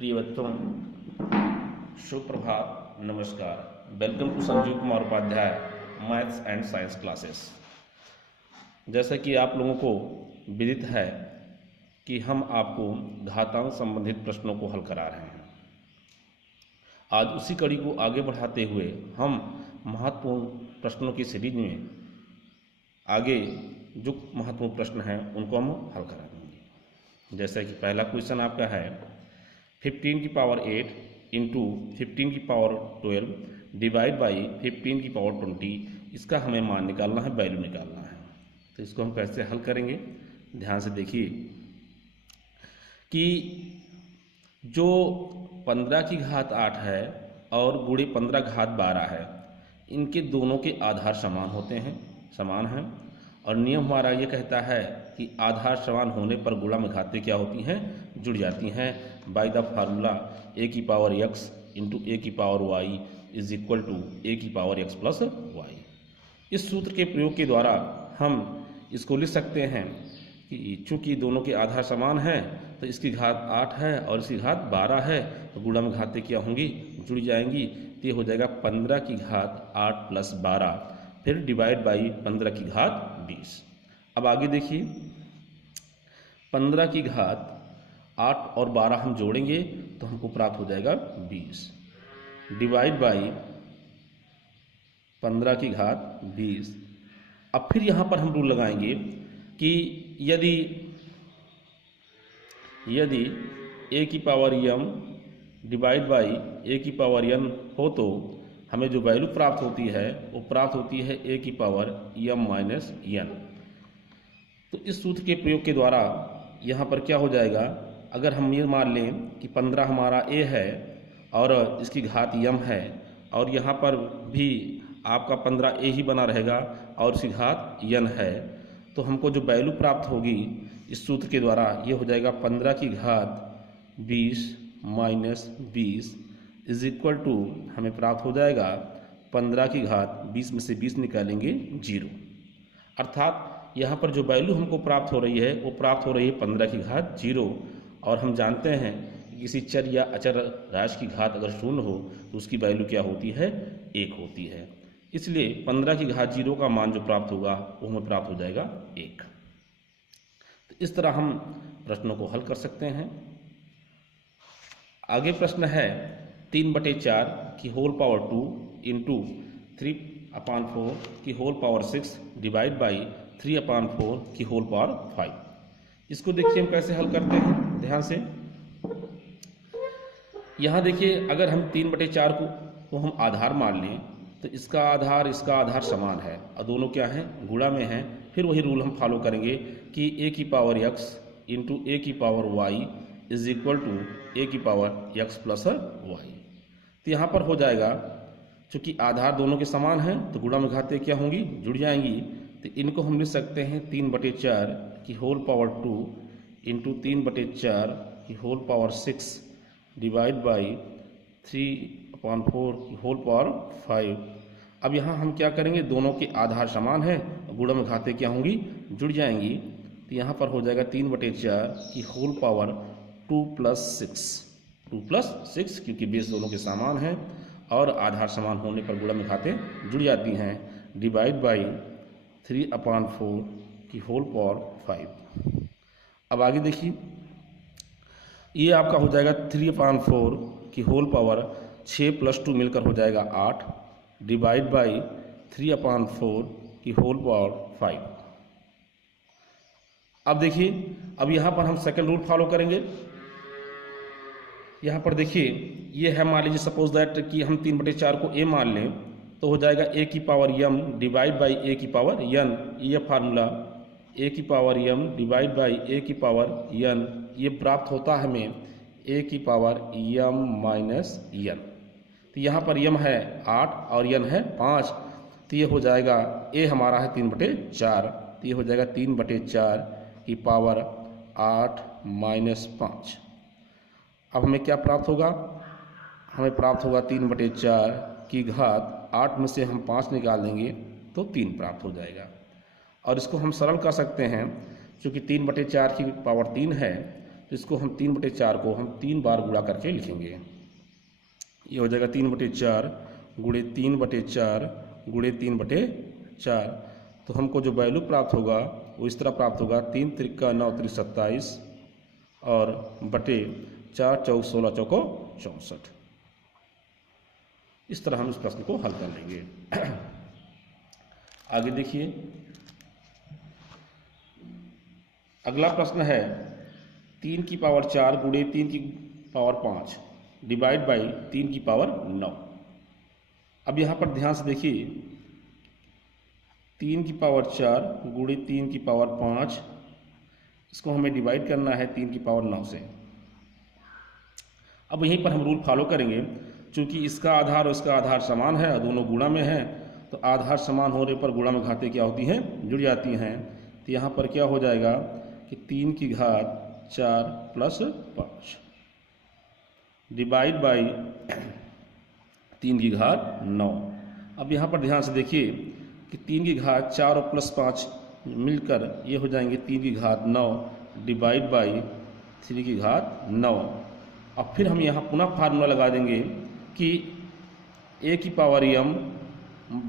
प्रिय बच्चों, सुप्रभात, नमस्कार। Welcome to Sanjeev Kumar Upadhyay maths and science classes. जैसा कि आप लोगों को विदित है कि हम आपको घातांक संबंधित प्रश्नों को हल करा रहे हैं। आज उसी कड़ी को आगे बढ़ाते हुए हम महत्वपूर्ण प्रश्नों की सीरीज में आगे जो महत्वपूर्ण प्रश्न हैं उनको हम हल करा देंगे। जैसा कि पहला क्वेश्चन आपका है 15 की पावर 8 इंटू 15 की पावर 12 डिवाइड बाई 15 की पावर 20। इसका हमें मान निकालना है, वैल्यू निकालना है। तो इसको हम कैसे हल करेंगे, ध्यान से देखिए कि जो 15 की घात 8 है और गुणे 15 घात 12 है, इनके दोनों के आधार समान होते हैं, समान हैं। और नियम हमारा ये कहता है कि आधार समान होने पर गुणा में घातें क्या होती हैं, जुड़ जाती हैं। बाय द फार्मूला a की पावर x इंटू ए की power y is equal to a की पावर x प्लस वाई। इस सूत्र के प्रयोग के द्वारा हम इसको लिख सकते हैं कि चूंकि दोनों के आधार समान हैं तो इसकी घात 8 है और इसकी घात 12 है, तो गुणा में घातें क्या होंगी, जुड़ जाएंगी। तो ये हो जाएगा 15 की घात 8 प्लस 12, फिर डिवाइड बाई 15 की घात 20। अब आगे देखिए, 15 की घात 8 और 12 हम जोड़ेंगे तो हमको प्राप्त हो जाएगा 20, डिवाइड बाई 15 की घात 20। अब फिर यहाँ पर हम रूल लगाएंगे कि यदि a की power m divide by a की पावर n हो तो हमें जो वैल्यू प्राप्त होती है वो प्राप्त होती है a की पावर m माइनस n। तो इस सूत्र के प्रयोग के द्वारा यहाँ पर क्या हो जाएगा, अगर हम ये मान लें कि 15 हमारा a है और इसकी घात m है और यहाँ पर भी आपका 15 a ही बना रहेगा और इसकी घात n है, तो हमको जो वैल्यू प्राप्त होगी इस सूत्र के द्वारा ये हो जाएगा 15 की घात 20 माइनस 20 इज इक्वल टू हमें प्राप्त हो जाएगा 15 की घात 20 में से 20 निकालेंगे 0। अर्थात यहाँ पर जो वैल्यू हमको प्राप्त हो रही है वो प्राप्त हो रही है 15 की घात 0। और हम जानते हैं कि किसी चर या अचर राशि की घात अगर शून्य हो तो उसकी वैल्यू क्या होती है, 1 होती है। इसलिए 15 की घात 0 का मान जो प्राप्त होगा वो हमें प्राप्त हो जाएगा 1। तो इस तरह हम प्रश्नों को हल कर सकते हैं। आगे प्रश्न है 3/4 की होल पावर 2 इंटू 3/4 की होल पावर 6 डिवाइड बाई 3/4 की होल पावर 5। इसको देखिए हम कैसे हल करते हैं, ध्यान से। यहाँ देखिए, अगर हम 3/4 को हम आधार मान लें तो इसका आधार समान है और दोनों क्या हैं, गुणा में हैं। फिर वही रूल हम फॉलो करेंगे कि a की पावर x इंटू ए की power y is equal to a की पावर x प्लस वाई। तो यहाँ पर हो जाएगा, चूँकि आधार दोनों के समान हैं तो गुणा में घातें क्या होंगी, जुड़ जाएंगी। तो इनको हम लिख सकते हैं 3/4 की होल पावर 2 इंटू 3/4 की होल पावर 6 डिवाइड बाई 3/4 की होल पावर 5। अब यहाँ हम क्या करेंगे, दोनों के आधार समान हैं, गुणा में घातें क्या होंगी, जुड़ जाएंगी। तो यहाँ पर हो जाएगा 3/4 की होल पावर 2 प्लस 6, क्योंकि बेस दोनों के समान हैं और आधार समान होने पर गुणा में घातें जुड़ जाती हैं, डिवाइड बाई 3/4 की होल पावर 5। अब आगे देखिए, ये आपका हो जाएगा 3/4 की होल पावर 6 प्लस 2 मिलकर हो जाएगा 8 डिवाइड बाई 3/4 की होल पावर 5। अब देखिए, अब यहाँ पर हम सेकंड रूल फॉलो करेंगे। यहाँ पर देखिए, ये है, मान लीजिए सपोज दैट कि हम 3/4 को a मान लें तो हो जाएगा a की power m divide by a की पावर n। ये फार्मूला a की power m divide by a की पावर n, ये प्राप्त होता है हमें a की पावर m माइनस n। तो यहाँ पर m है 8 और n है 5, तो ये हो जाएगा a हमारा है 3/4, तो ये हो जाएगा 3/4 की पावर 8 माइनस 5। अब हमें क्या प्राप्त होगा, हमें प्राप्त होगा 3/4 की घात 8 में से हम 5 निकाल देंगे तो 3 प्राप्त हो जाएगा। और इसको हम सरल कर सकते हैं, क्योंकि 3/4 की पावर 3 है तो इसको हम 3/4 को हम 3 बार गुणा करके लिखेंगे। ये हो जाएगा 3/4 गुणे 3/4 गुणे 3/4। तो हमको जो वैल्यू प्राप्त होगा वो इस तरह प्राप्त होगा, 3 त्रिका 9 त्रिक 27 और बटे 4 चौक 16 चौको 64। इस तरह हम इस प्रश्न को हल कर लेंगे। आगे देखिए, अगला प्रश्न है 3 की पावर 4 गुणे 3 की पावर 5 डिवाइड बाई 3 की पावर 9। अब यहाँ पर ध्यान से देखिए, 3 की पावर 4 गुणे 3 की पावर 5, इसको हमें डिवाइड करना है 3 की पावर 9 से। अब यहीं पर हम रूल फॉलो करेंगे, चूँकि इसका आधार और इसका आधार समान है और दोनों गुणा में हैं, तो आधार समान होने पर गुणा में घातें क्या होती हैं, जुड़ जाती हैं। तो यहाँ पर क्या हो जाएगा कि 3 की घात 4 प्लस 5 डिवाइड बाई 3 की घात 9। अब यहाँ पर ध्यान से देखिए कि 3 की घात 4 और प्लस 5 मिलकर ये हो जाएंगे 3 की घात 9 डिवाइड बाई 3 की घात 9। अब फिर हम यहाँ पुनः फार्मूला लगा देंगे कि a की power m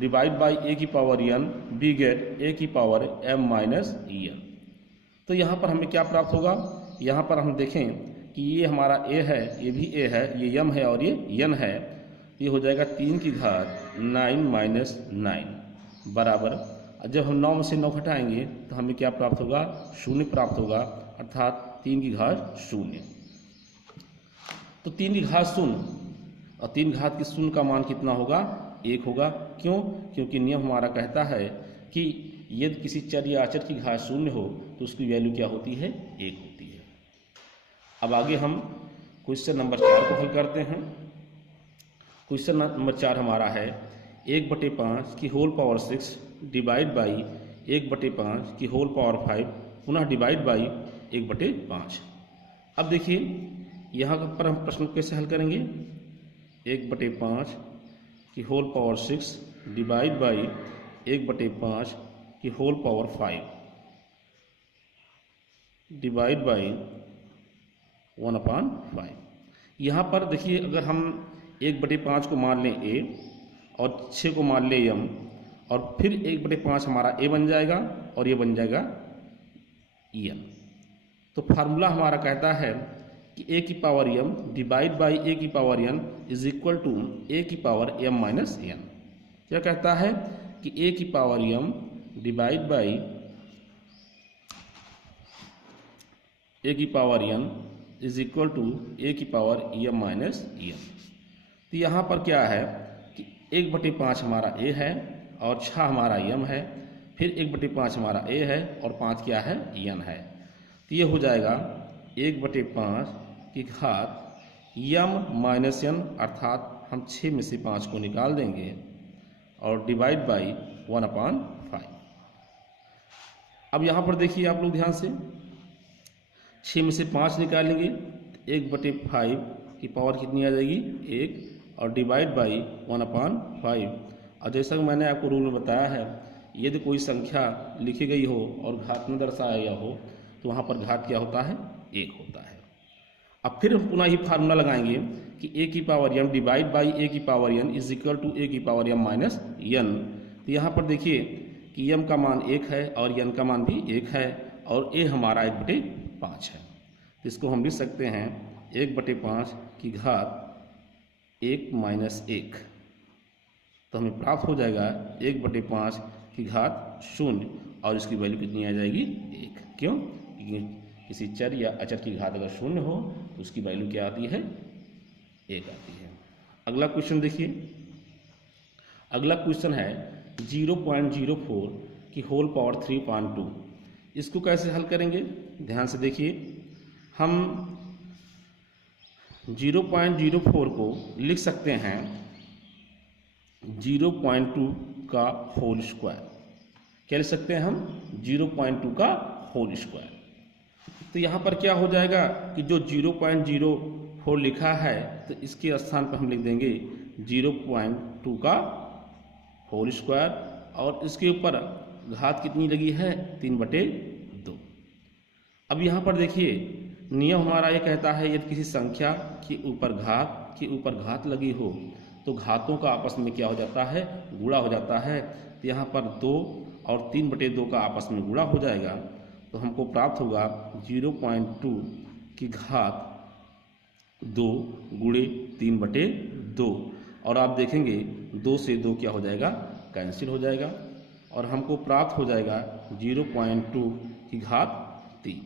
divide by a की power n we get a की पावर m माइनस n। तो यहाँ पर हमें क्या प्राप्त होगा, यहाँ पर हम देखें कि ये हमारा a है, ये भी a है, ये m है और ये n है। ये हो जाएगा 3 की घात 9 माइनस 9 बराबर, जब हम 9 में से 9 घटाएंगे तो हमें क्या प्राप्त होगा, 0 प्राप्त होगा, अर्थात 3 की घात 0। तो 3 की घात 0 और 3 घात की 0 का मान कितना होगा, 1 होगा। क्यों? क्योंकि नियम हमारा कहता है कि यदि किसी चर या अचर की घात 0 हो तो उसकी वैल्यू क्या होती है, 1 होती है। अब आगे हम क्वेश्चन नंबर 4 को हल करते हैं। क्वेश्चन नंबर 4 हमारा है 1/5 की होल पावर 6 डिवाइड बाई 1/5 की होल पावर 5 पुनः डिवाइड बाई 1/5। अब देखिए यहाँ पर हम प्रश्न को कैसे हल करेंगे, 1/5 की होल पावर 6 डिवाइड बाई 1/5 की होल पावर 5 डिवाइड बाई 1/5। यहाँ पर देखिए, अगर हम 1/5 को मान लें a और 6 को मान लें m और फिर 1/5 हमारा a बन जाएगा और ये बन जाएगा n। तो फार्मूला हमारा कहता है कि a की power m divide by a की power n is equal to a की पावर m माइनस n। क्या कहता है कि a की power m divide by a की power n is equal to a की पावर m माइनस n। तो यहाँ पर क्या है कि 1/5 हमारा a है और 6 हमारा m है, फिर 1/5 हमारा a है और 5 क्या है, n है। तो ये हो जाएगा 1/5 की घात m माइनस n, अर्थात हम 6 में से 5 को निकाल देंगे और डिवाइड बाई 1/5। अब यहाँ पर देखिए आप लोग ध्यान से, 6 में से 5 निकालेंगे तो 1/5 की पावर कितनी आ जाएगी, 1 और डिवाइड बाई 1/5। और जैसा कि मैंने आपको रूल में बताया है, यदि कोई संख्या लिखी गई हो और घात में दर्शाया गया हो तो वहाँ पर घात क्या होता है, 1 होता है। अब फिर हम पुनः ही फार्मूला लगाएंगे कि a की power m divide by a की power n is equal to a की पावर m माइनस n। तो यहाँ पर देखिए कि m का मान 1 है और n का मान भी 1 है और a हमारा 1/5 है। तो इसको हम लिख सकते हैं 1/5 की घात 1 माइनस 1। तो हमें प्राप्त हो जाएगा 1/5 की घात 0 और इसकी वैल्यू कितनी आ जाएगी, 1। क्यों? क्योंकि किसी चर या अचर की घात अगर 0 हो तो उसकी वैल्यू क्या आती है, 1 आती है। अगला क्वेश्चन देखिए, अगला क्वेश्चन है 0.04 की होल पावर 3.2। इसको कैसे हल करेंगे, ध्यान से देखिए। हम 0.04 को लिख सकते हैं 0.2 का होल स्क्वायर। क्या लिख सकते हैं हम, 0.2 का होल स्क्वायर। तो यहाँ पर क्या हो जाएगा कि जो 0.04 लिखा है तो इसके स्थान पर हम लिख देंगे 0.2 का होल स्क्वायर और इसके ऊपर घात कितनी लगी है, 3/2। अब यहाँ पर देखिए नियम हमारा ये कहता है यदि किसी संख्या के ऊपर घात लगी हो तो घातों का आपस में क्या हो जाता है, गुणा हो जाता है। तो यहाँ पर 2 और 3/2 का आपस में गुणा हो जाएगा, तो हमको प्राप्त होगा 0.2 की घात 2 गुणे 3/2। और आप देखेंगे 2 से 2 क्या हो जाएगा, कैंसिल हो जाएगा, और हमको प्राप्त हो जाएगा 0.2 की घात 3।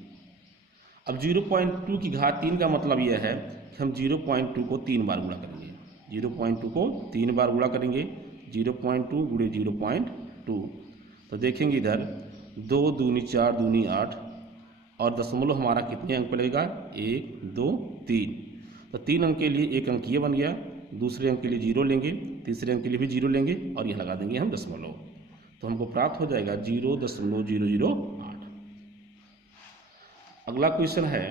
अब 0.2 की घात 3 का मतलब यह है कि हम 0.2 को 3 बार गुणा करेंगे। 0.2 को 3 बार गुणा करेंगे, 0.2 गुणे 0.2। तो देखेंगे इधर 2 दूनी 4 दूनी 8, और दशमलव हमारा कितने अंक पर लगेगा, 1 2 3। तो 3 अंक के लिए एक अंक ये बन गया, दूसरे अंक के लिए 0 लेंगे, तीसरे अंक के लिए भी 0 लेंगे, और यह लगा देंगे हम दशमलव। तो हमको प्राप्त हो जाएगा 0.008। अगला क्वेश्चन है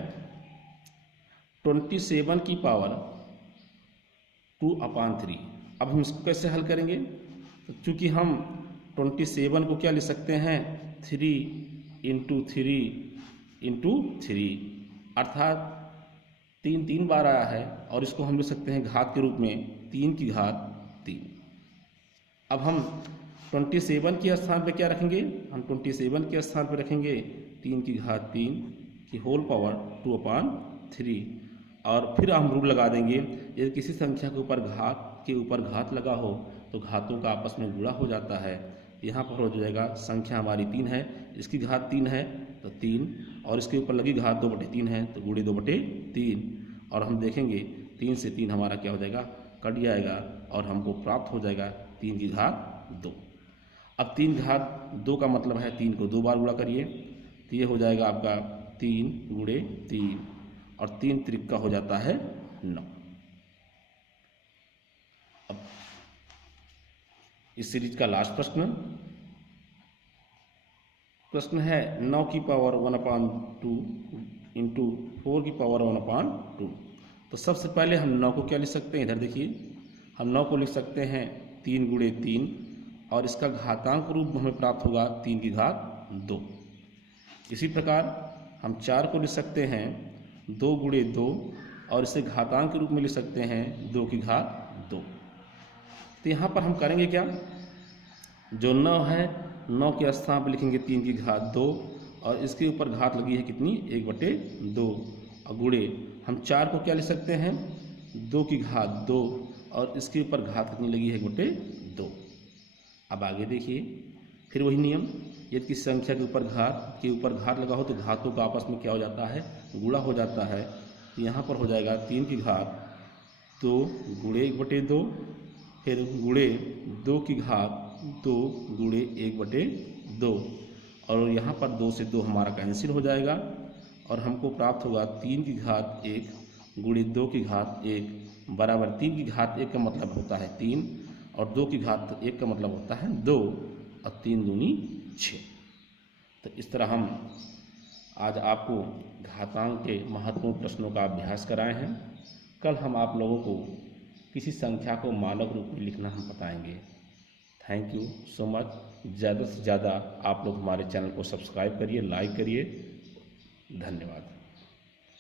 27 की पावर 2/3। अब हम इसको कैसे हल करेंगे, तो चूँकि हम 27 को क्या लिख सकते हैं, 3 × 3 × 3, अर्थात 3 3 बार आया है, और इसको हम लिख सकते हैं घात के रूप में 3 की घात 3। अब हम 27 के स्थान पर क्या रखेंगे, हम 27 के स्थान पर रखेंगे 3 की घात 3 की होल पावर 2/3, और फिर हम रूल लगा देंगे यदि किसी संख्या के ऊपर घात लगा हो तो घातों का आपस में गुणा हो जाता है। यहाँ पर हो जाएगा संख्या हमारी 3 है, इसकी घात 3 है तो 3, और इसके ऊपर लगी घात 2/3 है तो गुणे 2/3, और हम देखेंगे 3 से 3 हमारा क्या हो जाएगा, कट जाएगा, और हमको प्राप्त हो जाएगा 3 की घात 2। अब 3 घात 2 का मतलब है 3 को 2 बार गुणा करिए, तो ये हो जाएगा आपका 3 गुणे 3, और 3 त्रिक का हो जाता है 9। अब इस सीरीज का लास्ट प्रश्न है 9 की पावर 1/2 इंटू 4 की पावर 1/2। तो सबसे पहले हम 9 को क्या लिख सकते हैं, इधर देखिए, हम 9 को लिख सकते हैं 3 गुणे 3, और इसका घातांक रूप हमें प्राप्त होगा 3 की घात 2। इसी प्रकार हम 4 को लिख सकते हैं 2 गुणे 2, और इसे घातांक के रूप में लिख सकते हैं 2 की घात 2। तो यहाँ पर हम करेंगे क्या, जो 9 है 9 के स्थान पर लिखेंगे 3 की घात 2, और इसके ऊपर घात लगी है कितनी, 1/2, और गुणे हम 4 को क्या लिख सकते हैं 2 की घात 2, और इसके ऊपर घात कितनी लगी है, 1/2। अब आगे देखिए, फिर वही नियम, यदि किसी संख्या के ऊपर घात लगा हो तो घातों का आपस में क्या हो जाता है, गुणा हो जाता है। तो यहाँ पर हो जाएगा 3 की घात 2 गुणे 1/2, फिर गुणे 2 की घात 2 गुणे 1/2, और यहाँ पर 2 से 2 हमारा कैंसिल हो जाएगा, और हमको प्राप्त होगा 3 की घात 1 गुणे 2 की घात 1 बराबर 3 की घात 1 का मतलब होता है 3, और 2 की घात 1 का मतलब होता है 2, और 3 दूनी 6। तो इस तरह हम आज आपको घातांक के महत्वपूर्ण प्रश्नों का अभ्यास कराए हैं। कल हम आप लोगों को किसी संख्या को मानक रूप में लिखना हम बताएंगे। Thank you so much. ज़्यादा से ज़्यादा आप लोग हमारे चैनल को सब्सक्राइब करिए, लाइक करिए। धन्यवाद।